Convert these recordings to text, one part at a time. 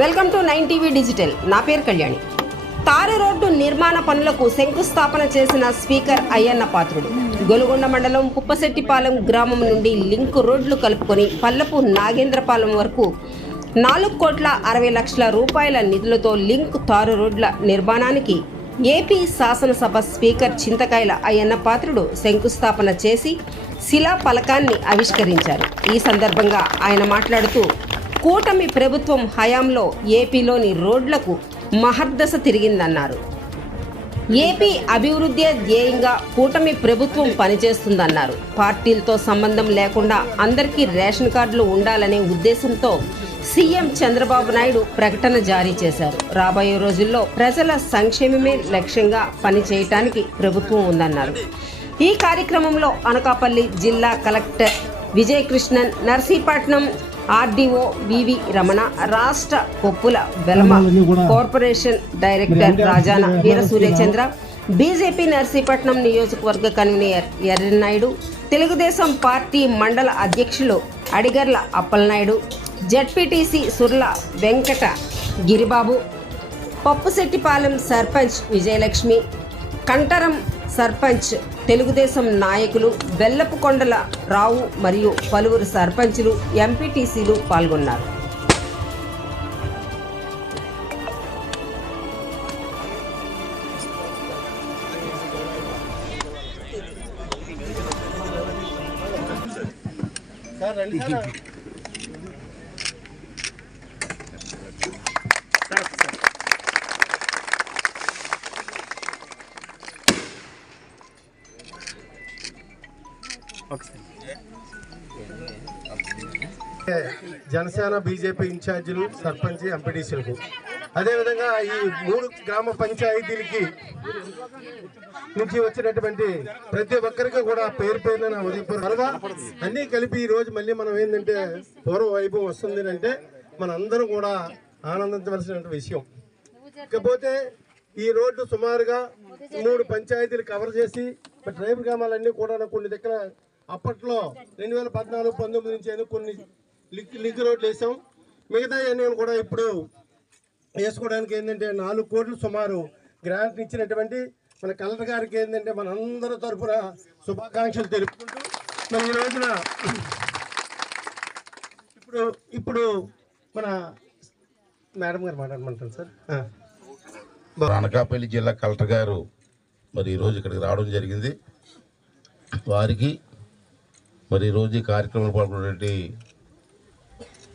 Welcome to 9 TV digital. నా పేరు కళ్యాణి. తారు road నిర్మాణ పనులకు శంకుస్థాపన చేసిన స్పీకర్ అయ్యన్న పాత్రుడు. గొలుగొండ మండలం కుప్పశెట్టిపాలెం గ్రామం నుండి లింక్ రోడ్లు కలుపుకొని పల్లపు నాగేంద్రపాలెం వరకు 4,60,00,000 రూపాయల నిధులతో లింక్ తారు రోడ్ల నిర్మాణానికి ఏపీ శాసనసభ స్పీకర్ చింతకాయల అయ్యన్న పాత్రుడు శంకుస్థాపన చేసి శిలా ఫలకాన్ని ఆవిష్కరించారు. ఈ సందర్భంగా ఆయన మాట్లాడుతూ, కూటమి ప్రభుత్వం హయాంలో ఏపీలోని రోడ్లకు మహర్దశ తిరిగిందన్నారు. ఏపీ అభివృద్ధి ధ్యేయంగా కూటమి ప్రభుత్వం పనిచేస్తుందన్నారు. పార్టీలతో సంబంధం లేకుండా అందరికీ రేషన్ కార్డులు ఉండాలనే ఉద్దేశంతో సీఎం చంద్రబాబు నాయుడు ప్రకటన జారీ చేశారు. రాబోయే రోజుల్లో ప్రజల సంక్షేమమే లక్ష్యంగా పనిచేయటానికి ప్రభుత్వం ఉందన్నారు. ఈ కార్యక్రమంలో అనకాపల్లి జిల్లా collector Vijayakrishnan, Narsipatnam RDO VV Ramana, రాష్ట్ర Koppula Velama corporation director Rajana Veerasuryachandra, BJP Narsipatnam నియోజకవర్గ కన్వీనర్ ఎర్రనాయుడు, తెలుగుదేశం పార్టీ మండల అధ్యక్షులు అడిగర్ల అప్పలనాయుడు, జడ్పీటీసీ సుర్ల వెంకట గిరిబాబు, పప్పుశెట్టిపాలెం సర్పంచ్ విజయలక్ష్మి, కంటరం సర్పంచ్ తెలుగుదేశం నాయకులు బెల్లపుకొండల రావు మరియు పలువురు సర్పంచులు, ఎంపీటీసీలు పాల్గొన్నారు. జనసేన బీజేపీ ఇన్ఛార్జీలు, సర్పంచ్, ఎంపీటీసీలకు, అదేవిధంగా ఈ 3 గ్రామ పంచాయతీలకి నుంచి వచ్చినటువంటి ప్రతి ఒక్కరికి కూడా పేరు పేరున ఉదయపూర్వ అన్నీ కలిపి ఈ రోజు మళ్ళీ మనం ఏంటంటే పూర్వ వైభవం వస్తుంది అంటే మనందరం కూడా ఆనందించవలసిన విషయం. ఇకపోతే ఈ రోడ్డు సుమారుగా 3 పంచాయతీలు కవర్ చేసి ట్రైబల్ గ్రామాలన్నీ కూడా కొన్ని దగ్గర అప్పట్లో 2014-19 నుంచి కొన్ని లింక్ రోడ్లు వేసాం. మిగతా అన్నీ కూడా ఇప్పుడు వేసుకోవడానికి ఏంటంటే 4 కోట్లు సుమారు గ్రాంట్ ఇచ్చినటువంటి మన కలెక్టర్ గారికి ఏంటంటే మన అందరి తరఫున శుభాకాంక్షలు తెలుపుకుంటూ మరి ఈ రోజున ఇప్పుడు మన మేడం గారు మాట్లాడమంటారు సార్. అనకాపల్లి జిల్లా కలెక్టర్ గారు మరి ఈరోజు ఇక్కడికి రావడం జరిగింది. వారికి మరి ఈరోజు ఈ కార్యక్రమంలో పాల్గొనేటువంటి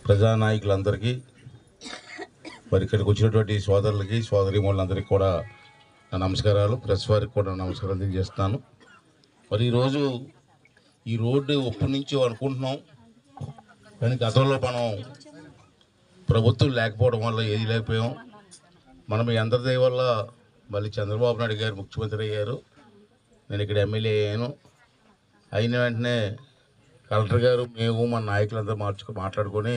ప్రజానాయకులందరికీ, మరి ఇక్కడికి వచ్చినటువంటి సోదరులకి, సోదరీమణులందరికీ కూడా నా నమస్కారాలు. ప్రెస్ వారికి కూడా నమస్కారం తెలియజేస్తున్నాను. మరి ఈరోజు ఈ రోడ్డు ఎప్పటి నుంచో అనుకుంటున్నాం, కానీ గతంలో మనం ప్రభుత్వం లేకపోవడం వల్ల ఏది లేకపోయాం. మనం ఈ అందరి దయ వల్ల మళ్ళీ చంద్రబాబు నాయుడు గారు ముఖ్యమంత్రి అయ్యారు, నేను ఇక్కడ ఎమ్మెల్యే అయ్యాను. అయిన వెంటనే కలెక్టర్ గారు, మేము మన నాయకులందరూ మాట్లాడుకొని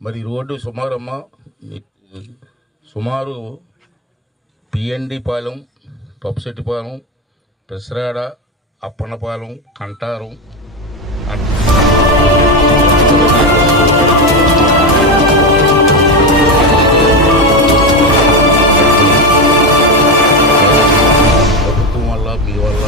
మరి ఈ రోడ్డు సుమారు పిఎన్డి పాలెం, పప్పుశెట్టిపాలెం, పెసరాడ, అప్పన్నపాలెం, కంటారం ప్రభుత్వం వల్ల, మీ వల్ల,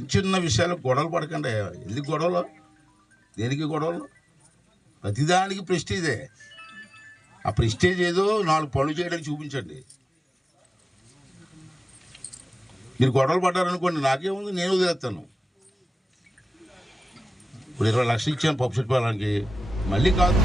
చిన్న చిన్న విషయాలు గొడవలు పడకండి. ఎందుకు గొడవలు? దేనికి గొడవలు? ప్రతిదానికి ప్రెస్టీజే. ఆ ప్రెస్టేజ్ ఏదో 4 పనులు చేయడానికి చూపించండి. మీరు గొడవలు పడ్డారనుకోండి, నాకేముంది, నేను వదిలేస్తాను. ఇప్పుడు 20 లక్షలు ఇచ్చాను పప్పు సెట్ పాలనకి, మళ్ళీ కాదు.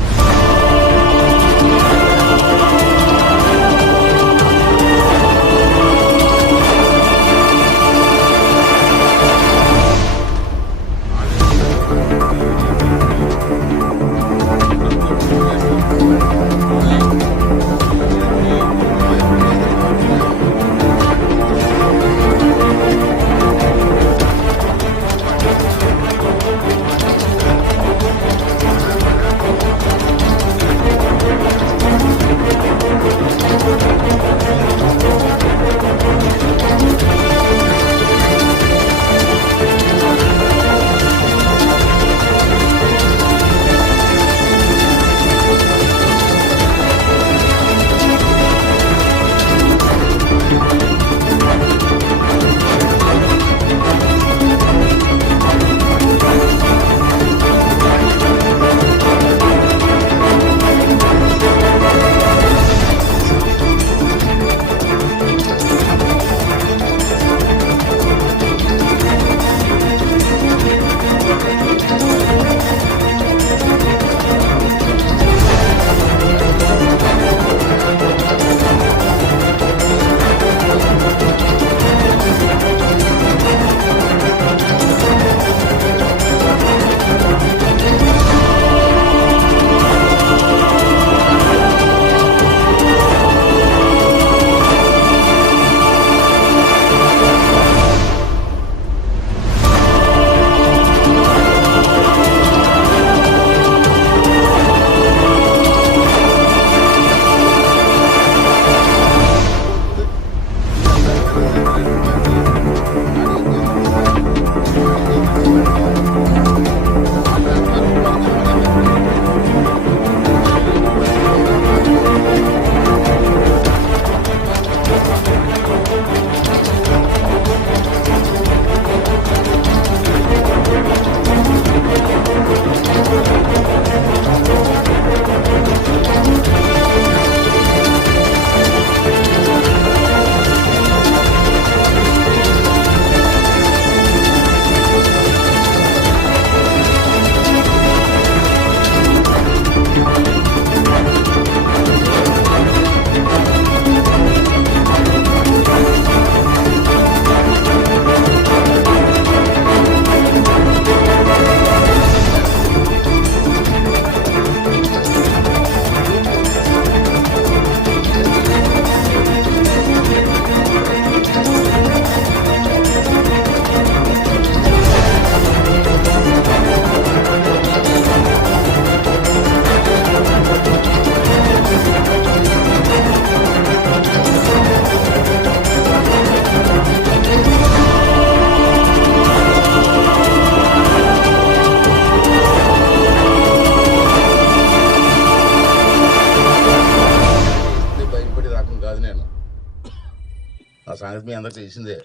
సంగతి మీ అందరికి తెలిసిందే.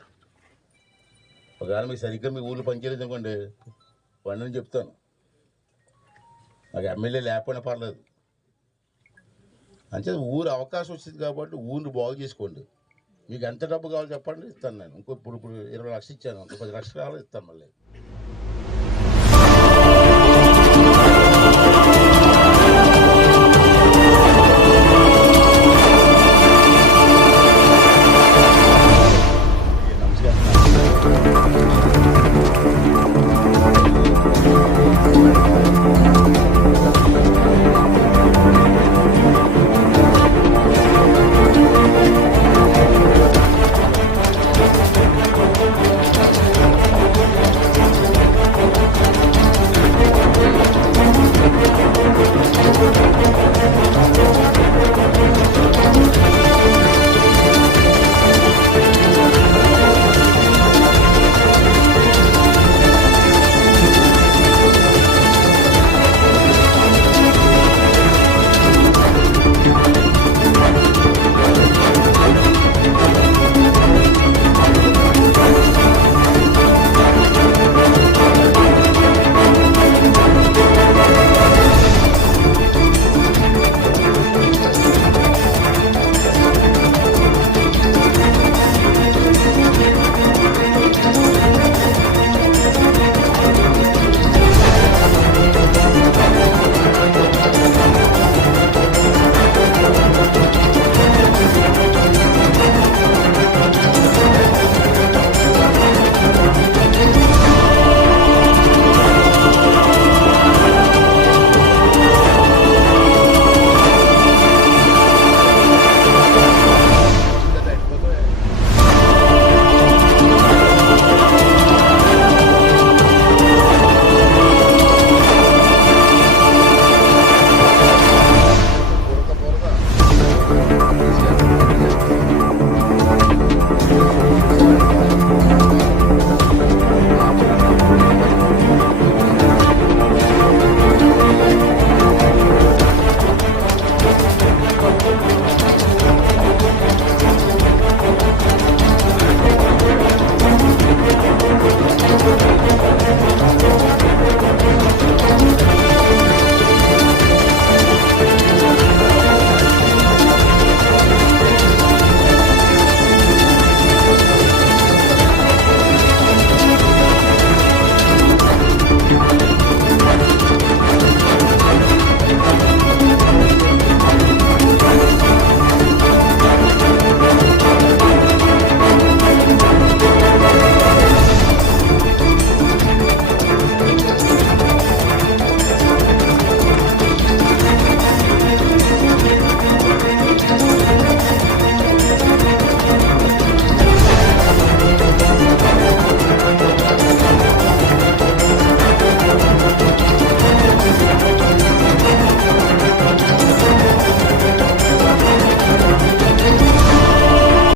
ఒకవేళ మీకు సరిగ్గా మీ ఊళ్ళో పనిచేయలేదు అనుకోండి, పండుని చెప్తాను. నాకు ఎమ్మెల్యే లేకపోయినా పర్లేదు. అంటే ఊరు అవకాశం వచ్చింది కాబట్టి ఊరిని బాగు చేసుకోండి. మీకు ఎంత డబ్బు కావాలో చెప్పండి, ఇస్తాను నేను. ఇప్పుడు 20 లక్షలు ఇచ్చాను, 10 లక్షలు కావాలో ఇస్తాను మళ్ళీ.